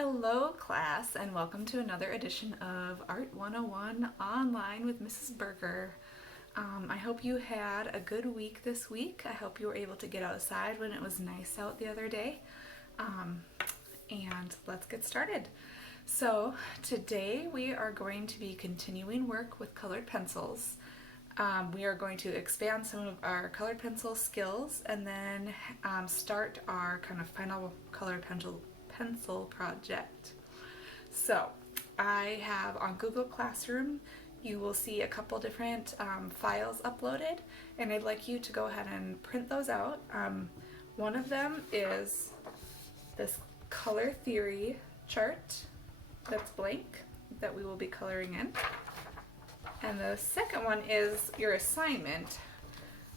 Hello class and welcome to another edition of Art 101 Online with Mrs. Berger. I hope you had a good week this week. I hope you were able to get outside when it was nice out the other day. And let's get started. So today we are going to be continuing work with colored pencils. We are going to expand some of our colored pencil skills and then start our kind of final colored pencil project. So I have on Google Classroom, you will see a couple different files uploaded, and I'd like you to go ahead and print those out. One of them is this color theory chart that's blank that we will be coloring in. And the second one is your assignment,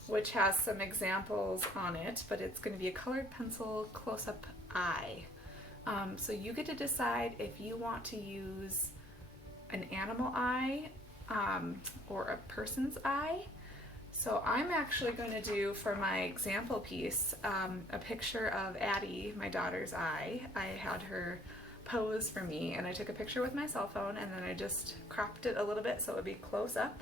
which has some examples on it, but it's going to be a colored pencil close-up eye. So you get to decide if you want to use an animal eye or a person's eye. So I'm actually going to do, for my example piece, a picture of Addie, my daughter's eye. I had her pose for me, and I took a picture with my cell phone, and then I just cropped it a little bit so it would be close up,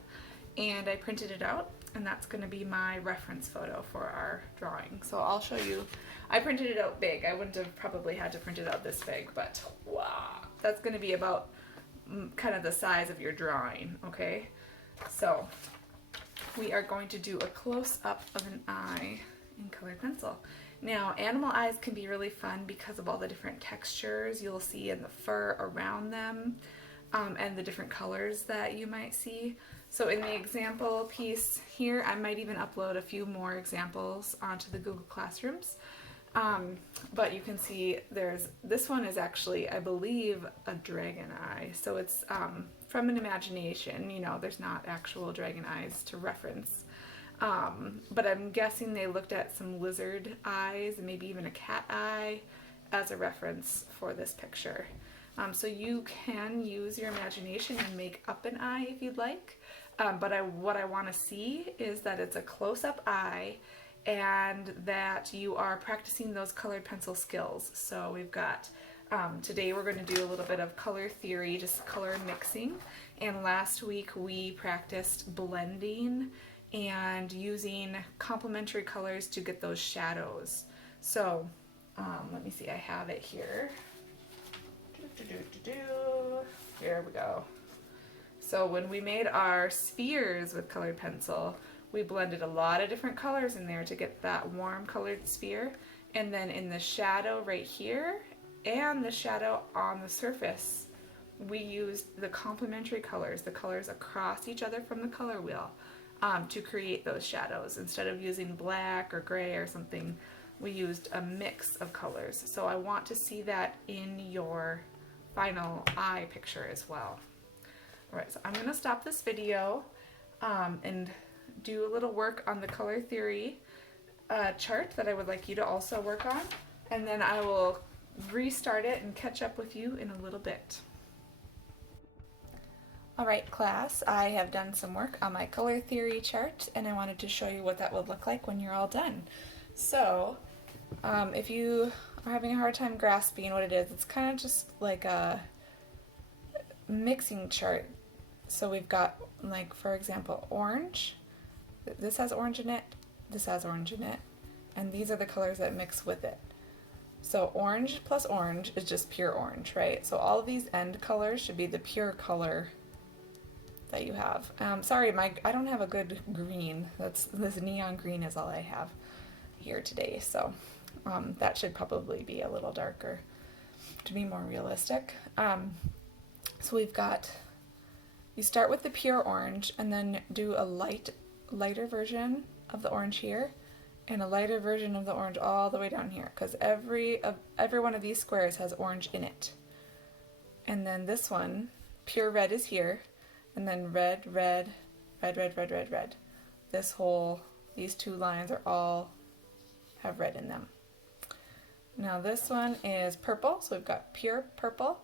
and I printed it out, and that's going to be my reference photo for our drawing. So I'll show you. I printed it out big. I wouldn't have probably had to print it out this big, but wow, that's going to be about kind of the size of your drawing, okay? So we are going to do a close-up of an eye in colored pencil. Now, animal eyes can be really fun because of all the different textures you'll see in the fur around them, and the different colors that you might see. So in the example piece here, I might even upload a few more examples onto the Google Classrooms. But you can see this one is actually, I believe, a dragon eye. So it's from an imagination, you know, there's not actual dragon eyes to reference. But I'm guessing they looked at some lizard eyes and maybe even a cat eye as a reference for this picture. So you can use your imagination and make up an eye if you'd like. But what I want to see is that it's a close-up eye and that you are practicing those colored pencil skills. So we've got, today we're going to do a little bit of color theory, just color mixing. And last week we practiced blending and using complementary colors to get those shadows. So let me see, I have it here. Here we go. So when we made our spheres with colored pencil, we blended a lot of different colors in there to get that warm colored sphere. And then in the shadow right here and the shadow on the surface, we used the complementary colors, the colors across each other from the color wheel, to create those shadows. Instead of using black or gray or something, we used a mix of colors. So I want to see that in your final eye picture as well. All right, so I'm going to stop this video and do a little work on the color theory chart that I would like you to also work on, and then I will restart it and catch up with you in a little bit. All right, class, I have done some work on my color theory chart, and I wanted to show you what that would look like when you're all done. So if you are having a hard time grasping what it is, it's kind of just like a mixing chart. So we've got, like, for example, orange. This has orange in it, this has orange in it, and these are the colors that mix with it. So orange plus orange is just pure orange, right? So all of these end colors should be the pure color that you have. Sorry, I don't have a good green. This neon green is all I have here today, so that should probably be a little darker to be more realistic. So we've got, you start with the pure orange and then do a lighter version of the orange here and a lighter version of the orange all the way down here, because every one of these squares has orange in it. And then this one, pure red, is here, and then red, red, red, red, red, red, red. These two lines are all have red in them. Now this one is purple, so we've got pure purple,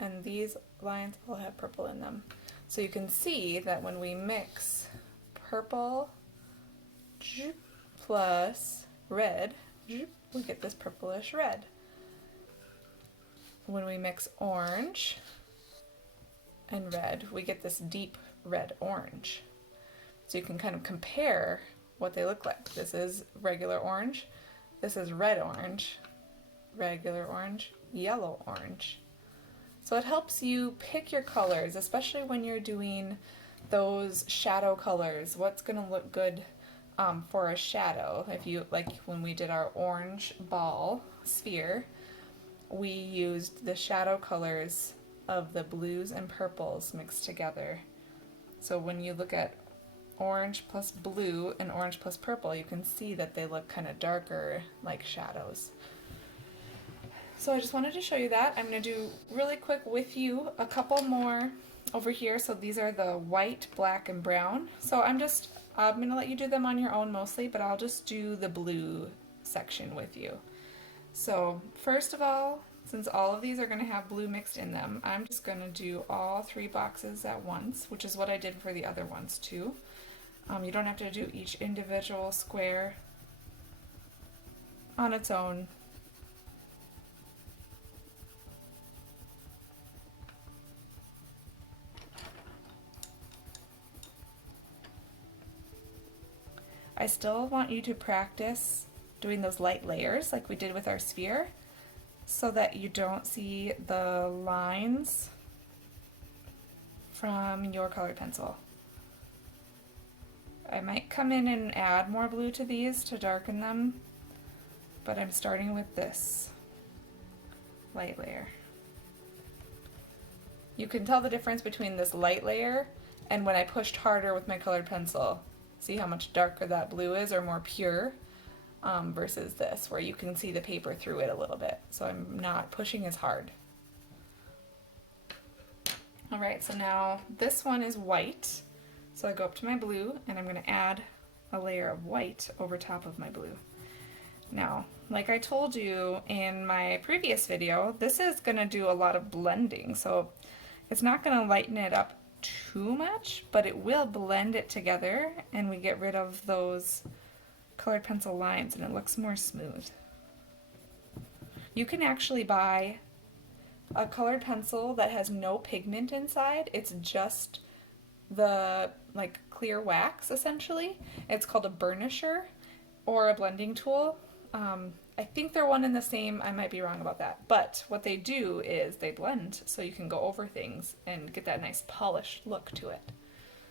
and these lines all have purple in them. So you can see that when we mix purple plus red, we get this purplish red. when we mix orange and red, we get this deep red orange. So you can kind of compare what they look like. This is regular orange, this is red orange, regular orange, yellow orange. So it helps you pick your colors, especially when you're doing those shadow colors. What's going to look good for a shadow? If you, like when we did our orange ball sphere, we used the shadow colors of the blues and purples mixed together. So when you look at orange plus blue and orange plus purple, you can see that they look kind of darker, like shadows. So I just wanted to show you that. I'm going to do really quick with you a couple more over here. So these are the white, black, and brown. So I'm going to let you do them on your own mostly, but I'll just do the blue section with you. So first of all, since all of these are going to have blue mixed in them, I'm just going to do all 3 boxes at once, which is what I did for the other ones too. You don't have to do each individual square on its own. I still want you to practice doing those light layers like we did with our sphere, so that you don't see the lines from your colored pencil. I might come in and add more blue to these to darken them, but I'm starting with this light layer. You can tell the difference between this light layer and when I pushed harder with my colored pencil. See how much darker that blue is, or more pure, versus this, where you can see the paper through it a little bit. So I'm not pushing as hard. Alright, so now this one is white. So I go up to my blue and I'm going to add a layer of white over top of my blue. Now, like I told you in my previous video, this is going to do a lot of blending. So it's not going to lighten it up too much, but it will blend it together and we get rid of those colored pencil lines and it looks more smooth. You can actually buy a colored pencil that has no pigment inside. It's just the like clear wax essentially. It's called a burnisher or a blending tool. I think they're one and the same. I might be wrong about that. But what they do is they blend so you can go over things and get that nice polished look to it.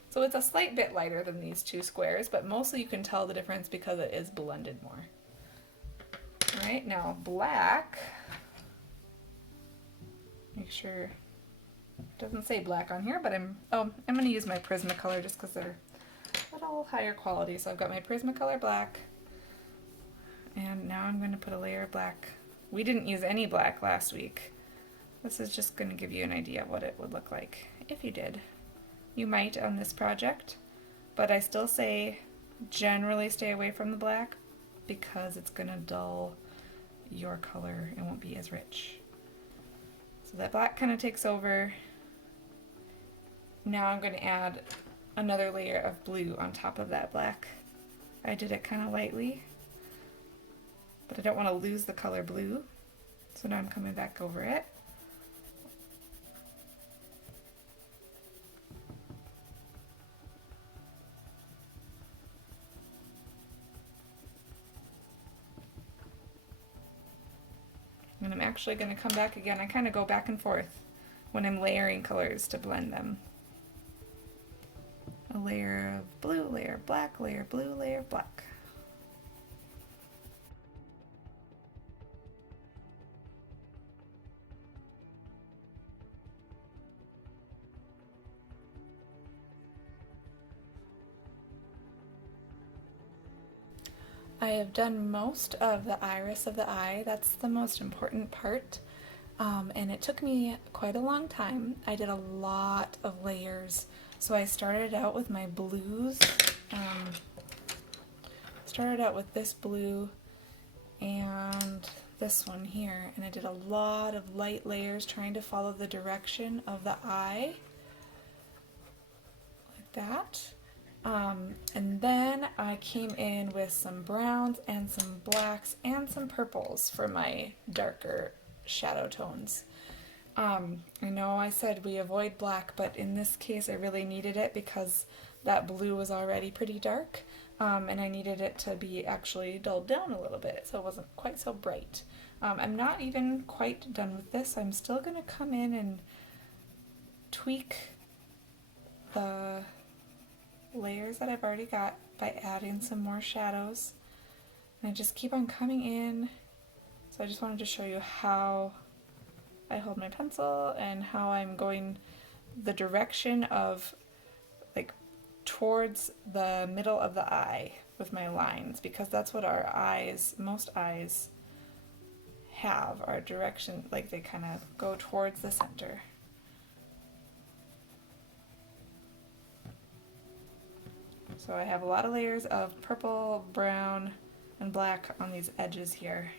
So it's a slight bit lighter than these 2 squares, but mostly you can tell the difference because it is blended more. Alright, now black. Make sure it doesn't say black on here, but I'm going to use my Prismacolor just because they're a little higher quality. So I've got my Prismacolor black. And now I'm going to put a layer of black. We didn't use any black last week. This is just going to give you an idea of what it would look like if you did. You might on this project, but I still say generally stay away from the black because it's going to dull your color and won't be as rich. So that black kind of takes over. Now I'm going to add another layer of blue on top of that black. I did it kind of lightly, but I don't want to lose the color blue, so now I'm coming back over it. And I'm actually going to come back again. I kind of go back and forth when I'm layering colors to blend them. A layer of blue, layer of black, layer of blue, layer of black. I have done most of the iris of the eye. That's the most important part. And it took me quite a long time. I did a lot of layers. So I started out with my blues. Started out with this blue and this one here. And I did a lot of light layers trying to follow the direction of the eye. Like that. And then I came in with some browns and some blacks and some purples for my darker shadow tones. I know I said we avoid black, but in this case I really needed it because that blue was already pretty dark, and I needed it to be actually dulled down a little bit so it wasn't quite so bright. I'm not even quite done with this. I'm still going to come in and tweak the layers that I've already got by adding some more shadows. And I just keep on coming in. So I just wanted to show you how I hold my pencil and how I'm going the direction of like towards the middle of the eye with my lines, because that's what our eyes, most eyes have, our direction, like they kind of go towards the center. So I have a lot of layers of purple, brown, and black on these edges here.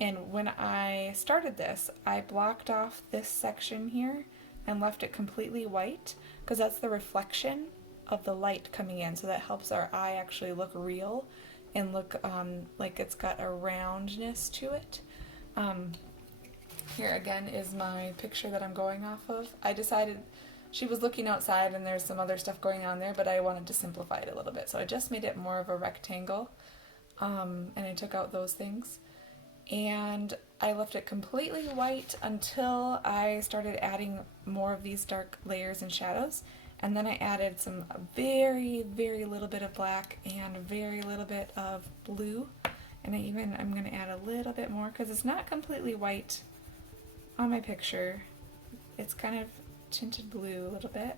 And when I started this, I blocked off this section here and left it completely white because that's the reflection of the light coming in, so that helps our eye actually look real and look like it's got a roundness to it. Here again is my picture that I'm going off of. I decided she was looking outside and there's some other stuff going on there, but I wanted to simplify it a little bit. So I just made it more of a rectangle, and I took out those things. And I left it completely white until I started adding more of these dark layers and shadows. And then I added some very, very little bit of black and very little bit of blue. And I'm going to add a little bit more because it's not completely white on my picture. It's kind of tinted blue a little bit.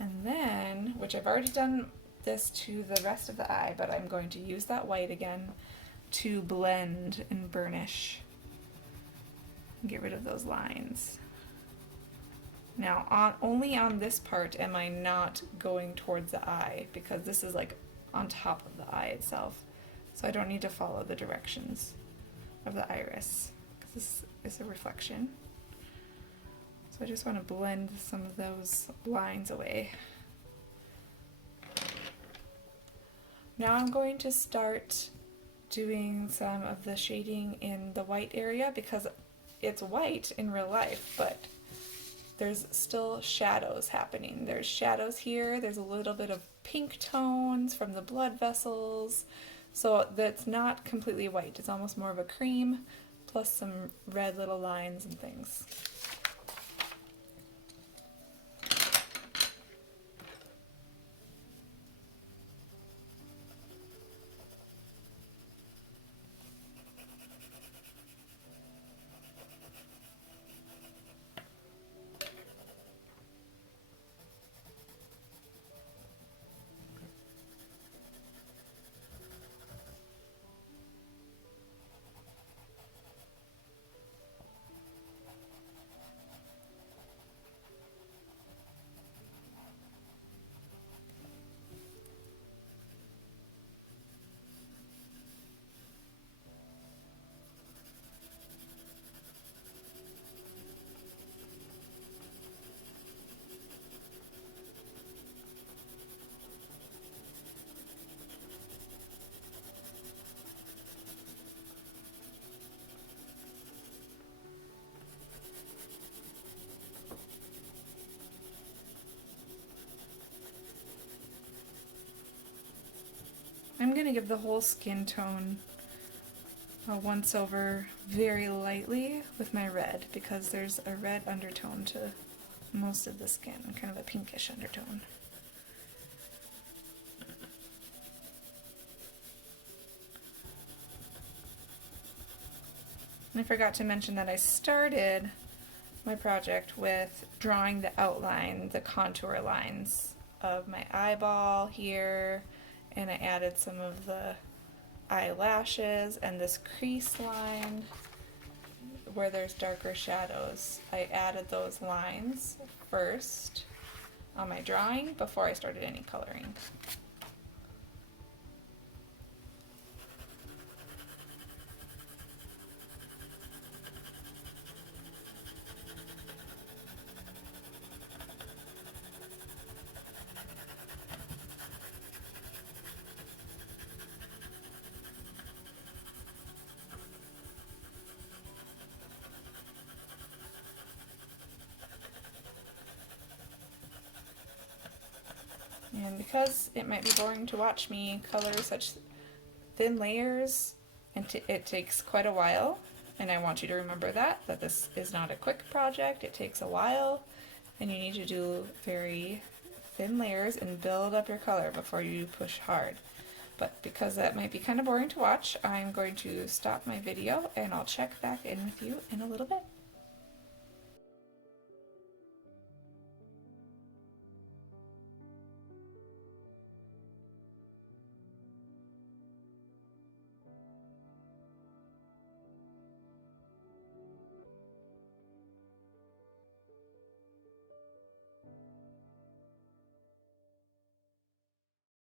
And then, which I've already done this to the rest of the eye, but I'm going to use that white again to blend and burnish and get rid of those lines. Now, only on this part am I not going towards the eye because this is like on top of the eye itself. So I don't need to follow the directions of the iris because this is a reflection. So I just want to blend some of those lines away. Now I'm going to start doing some of the shading in the white area because it's white in real life, but there's still shadows happening. There's shadows here, there's a little bit of pink tones from the blood vessels, so that's not completely white. It's almost more of a cream, plus some red little lines and things. I'm going to give the whole skin tone a once over very lightly with my red because there's a red undertone to most of the skin, kind of a pinkish undertone. And I forgot to mention that I started my project with drawing the outline, the contour lines of my eyeball here, and I added some of the eyelashes and this crease line where there's darker shadows. I added those lines first on my drawing before I started any coloring. because it might be boring to watch me color such thin layers, and it takes quite a while, and I want you to remember that this is not a quick project. It takes a while, and you need to do very thin layers and build up your color before you push hard. But because that might be kind of boring to watch, I'm going to stop my video and I'll check back in with you in a little bit.